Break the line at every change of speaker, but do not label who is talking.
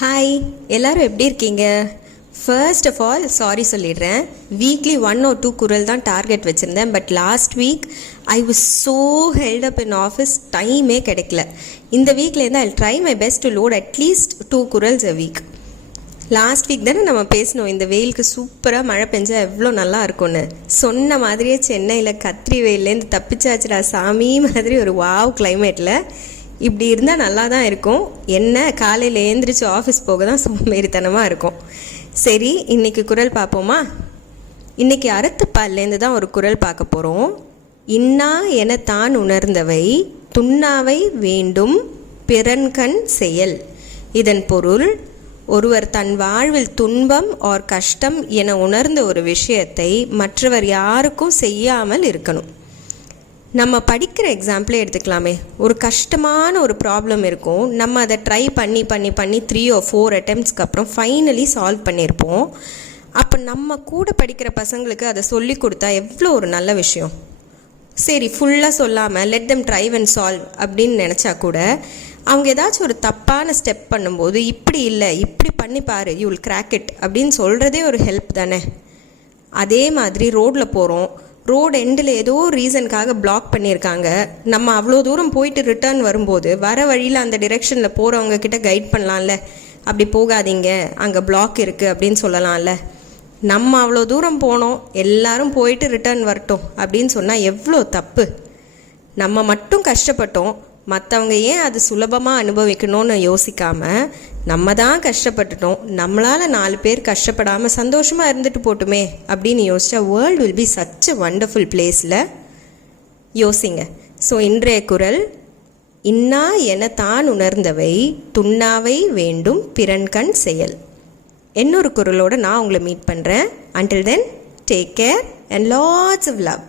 Hi எல்லாரும் எப்படி இருக்கீங்க? ஃபர்ஸ்ட் ஆஃப் ஆல் சாரி சொல்லிடுறேன். வீக்லி ஒன் ஓ டூ குரல் தான் டார்கெட் வச்சுருந்தேன் but last week I was so held up in office டைமே கிடைக்கல. இந்த வீக்லேருந்து I try my best to load at least two குரல்ஸ் a week last week தானே நம்ம பேசினோம் இந்த வெயிலுக்கு சூப்பராக மழை பெஞ்சால் எவ்வளோ நல்லா இருக்கும்னு. சொன்ன மாதிரியே சென்னையில் கத்திரி வெயிலேருந்து தப்பிச்சாச்சுடா சாமி மாதிரி ஒரு வாவ் கிளைமேட்டில் இப்படி இருந்தால் நல்லா தான் இருக்கும். என்ன காலையில் ஏந்திரிச்சு ஆஃபீஸ் போக தான் சோம்பேறித்தனமாக இருக்கும். சரி இன்னைக்கு குரல் பார்ப்போமா? இன்னைக்கு அறத்துப்பால்லேருந்து தான் ஒரு குரல் பார்க்க போகிறோம் இன்னா என தான் உணர்ந்தவை துண்ணாவை வேண்டும் பிறன்கண் செயல். இதன் பொருள் ஒருவர் தன் வாழ்வில் துன்பம் ஆர் கஷ்டம் என உணர்ந்த ஒரு விஷயத்தை மற்றவர் யாருக்கும் செய்யாமல் இருக்கணும். நம்ம படிக்கிற எக்ஸாம்பிளே எடுத்துக்கலாமே. ஒரு கஷ்டமான ஒரு ப்ராப்ளம் இருக்கும். நம்ம அதை ட்ரை பண்ணி பண்ணி பண்ணி த்ரீ ஓ ஃபோர் அட்டெம்ப்ட்ஸ்க்கு அப்புறம் ஃபைனலி சால்வ் பண்ணியிருப்போம். அப்போ நம்ம கூட படிக்கிற பசங்களுக்கு அதை சொல்லி கொடுத்தா எவ்வளோ ஒரு நல்ல விஷயம். சரி ஃபுல்லாக சொல்லாமல் let them drive and solve அப்படின்னு நினச்சா கூட அவங்க ஏதாச்சும் ஒரு தப்பான ஸ்டெப் பண்ணும்போது இப்படி இல்லை இப்படி பண்ணி பாரு யூ வில் கிராக் இட் அப்படின்னு சொல்கிறதே ஒரு ஹெல்ப் தானே. அதே மாதிரி ரோட்டில் போகிறோம் ரோடு எண்டில் ஏதோ ரீசனுக்காக பிளாக் பண்ணியிருக்காங்க. நம்ம அவ்வளோ தூரம் போயிட்டு ரிட்டர்ன் வரும்போது வர வழியில் அந்த டிரெக்ஷனில் போகிறவங்க கிட்ட கைட் பண்ணலாம்ல. அப்படி போகாதீங்க. அங்கே பிளாக் இருக்குது அப்படின்னு சொல்லலாம்ல. நம்ம அவ்வளோ தூரம் போனோம். எல்லாரும் போயிட்டு ரிட்டர்ன் வரட்டும் அப்படின்னு சொன்னால் எவ்வளோ தப்பு. நம்ம மட்டும் கஷ்டப்பட்டோம். மற்றவங்க ஏன் அது சுலபமாக அனுபவிக்கணும்னு யோசிக்காமல் நம்ம தான் கஷ்டப்பட்டுட்டோம் நம்மளால் நாலு பேர் கஷ்டப்படாமல் சந்தோஷமாக இருந்துட்டு போட்டுமே அப்படின்னு யோசிச்சா world will be such a wonderful பிளேஸில் யோசிங்க. ஸோ இன்றைய குரல் இன்னா என தான் உணர்ந்தவை துண்ணாவை வேண்டும் பிறன்கண் செயல். இன்னொரு குரலோடு நான் உங்களை மீட் பண்ணுறேன் until then take care and lots of love